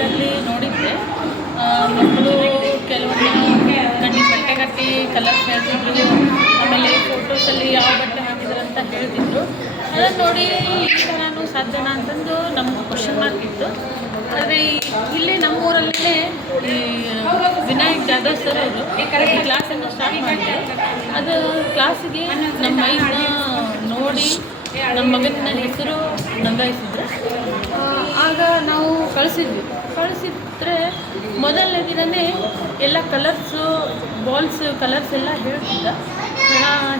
ಮೊಬೈಲಲ್ಲಿ ನೋಡಿದ್ದೆ. ಮಕ್ಕಳು ಕೆಲವೊಂದು ಕಣ್ಣಿಗೆ ಬಟ್ಟೆ ಕಟ್ಟಿ ಕಲರ್ಸ್ ಹೇಳ್ತಿದ್ರು, ಆಮೇಲೆ ಫೋಟೋಸಲ್ಲಿ ಯಾವ ಬಟ್ಟೆ ಹಾಕಿದ್ರು ಅಂತ ಹೇಳ್ತಿದ್ರು. ಅದನ್ನು ನೋಡಿ ಈ ಥರನೂ ಸಾಧ್ಯನಾ ಅಂತಂದು ನಮ್ಗೆ ಕ್ವಶನ್ ಮಾರ್ಕ್ ಇತ್ತು. ಆದರೆ ಇಲ್ಲಿ ನಮ್ಮೂರಲ್ಲೇ ಈ ವಿನಾಯಕ್ ಜಾಧವ್ ಸರ್ ಅವರು ಕ್ಲಾಸನ್ನು ಸ್ಟಾರ್ಟ್ ಮಾಡಿದ್ರು. ಅದು ಕ್ಲಾಸಿಗೆ ನಮ್ಮ ಮೈನ ನೋಡಿ ನಮ್ಮ ಮಗನ ಹೆಸರು ನೋಂದಾಯಿಸಿದ್ರು. ಆಗ ನಾವು ಕಳಿಸಿದ್ರೆ ಮೊದಲನೇ ದಿನವೇ ಎಲ್ಲ ಕಲರ್ಸು ಬಾಲ್ಸ್ ಕಲರ್ಸ್ ಎಲ್ಲ ಹೇಳ್ತಿದ್ದ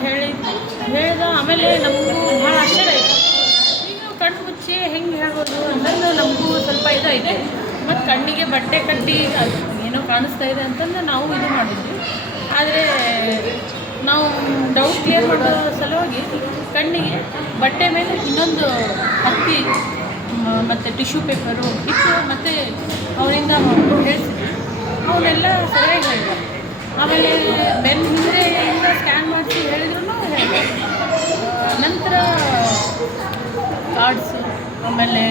ಹೇಳಿದ. ಆಮೇಲೆ ನಮಗೂ ಭಾಳ ಆಶ್ಚರ್ಯ ಆಯಿತು. ಈಗ ಕಣ್ಣು ಮುಚ್ಚಿ ಹೆಂಗೆ ಹೇಳ್ಬೋದು ಅಂತಂದು ನಮಗೂ ಸ್ವಲ್ಪ ಇದಾಯಿತು. ಮತ್ತು ಕಣ್ಣಿಗೆ ಬಟ್ಟೆ ಕಟ್ಟಿ ಏನೋ ಕಾಣಿಸ್ತಾ ಇದೆ ಅಂತಂದು ನಾವು ಇದು ಮಾಡಿದ್ವಿ. ಆದರೆ ನಾವು ಡೌಟ್ ಕ್ಲಿಯರ್ ಮಾಡೋ ಸಲುವಾಗಿ ಕಣ್ಣಿಗೆ ಬಟ್ಟೆ ಮೇಲೆ ಇನ್ನೊಂದು ಹತ್ತಿ ಮತ್ತು ಟಿಶ್ಯೂ ಪೇಪರು ಇಟ್ಟು ಮತ್ತು ಅವರಿಂದ ಹೇಳಿಸಿದ್ವಿ. ಅವನ್ನೆಲ್ಲ ಸರಿಯಾಗಿ ಹೇಳಿದ. ಆಮೇಲೆ ಬೆನ್ನ ಹಿಂದೆಯಿಂದ ಸ್ಕ್ಯಾನ್ ಮಾಡಿಸಿ ಹೇಳಿದ್ರು ಹೇಳಿದೆ. ನಂತರ ಕಾರ್ಡ್ಸು ಆಮೇಲೆ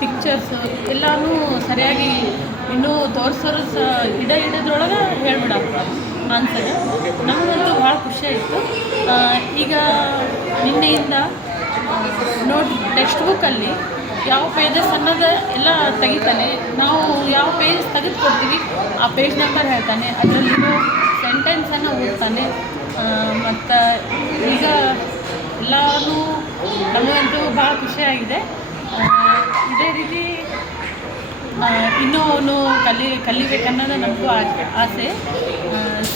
ಪಿಕ್ಚರ್ಸು ಎಲ್ಲನೂ ಸರಿಯಾಗಿ ಇನ್ನೂ ತೋರಿಸೋರು ಇಡೋದ್ರೊಳಗೆ ಹೇಳ್ಬಿಡಪ್ಪ ಆನ್ಸರ್. ನಮಗಂತೂ ಭಾಳ ಖುಷಿಯಾಯಿತು. ಈಗ ನಿನ್ನೆಯಿಂದ ಟೆಕ್ಸ್ಟ್ ಬುಕ್ಕಲ್ಲಿ ಯಾವ ಪೇಜಸ್ ಅನ್ನೋದು ಎಲ್ಲ ತೆಗಿತಾನೆ. ನಾವು ಯಾವ ಪೇಜ್ ತೆಗೆದು ಕೊಡ್ತೀವಿ ಆ ಪೇಜ್ ನಂಬರ್ ಹೇಳ್ತಾನೆ, ಅದರಲ್ಲಿರೋ ಸೆಂಟೆನ್ಸನ್ನು ಓದ್ತಾನೆ. ಮತ್ತು ಈಗ ಎಲ್ಲನೂ ನಮಗಂತೂ ಭಾಳ ಖುಷಿಯಾಗಿದೆ. ಇದೇ ರೀತಿ ಇನ್ನೂ ಅವನು ಕಲಿಬೇಕನ್ನೋದು ನಮಗೂ ಆಸೆ.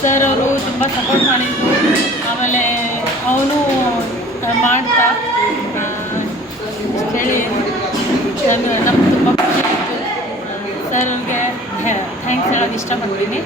ಸರ್ ಅವರು ತುಂಬ ಸಪೋರ್ಟ್ ಮಾಡಿದ್ರು. ಆಮೇಲೆ ಅವನು ಮಾಡ್ತಾ ಹೇಳಿ ನಮ್ಗೆ ತುಂಬ ಖುಷಿ ಆಯಿತು. ಸರ್ ಅವ್ರಿಗೆ ಥ್ಯಾಂಕ್ಸ್ ಹೇಳೋದು ಇಷ್ಟಪಡ್ತೀನಿ.